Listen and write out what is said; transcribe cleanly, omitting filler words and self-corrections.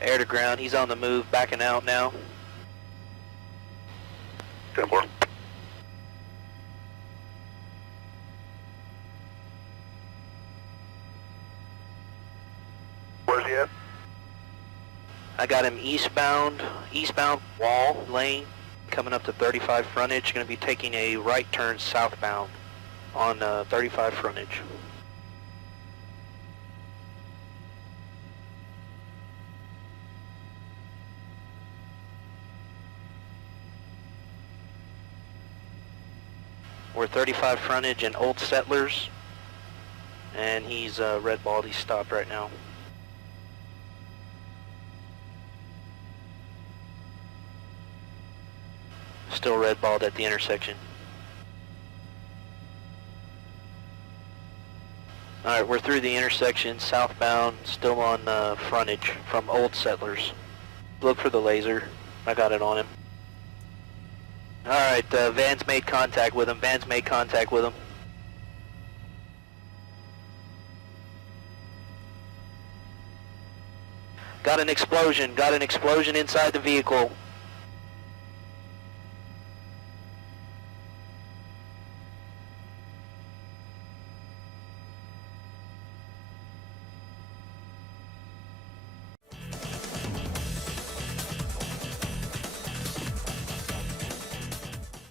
Air to ground, he's on the move, backing out now. 10-4. Where's he at? I got him eastbound wall lane, coming up to 35 frontage, going to be taking a right turn southbound on 35 frontage. We're 35 frontage and Old Settlers, and he's red balled, he's stopped right now. Still red balled at the intersection. Alright, we're through the intersection, southbound, still on frontage from Old Settlers. Look for the laser, I got it on him. Alright, Van's made contact with him, Got an explosion inside the vehicle.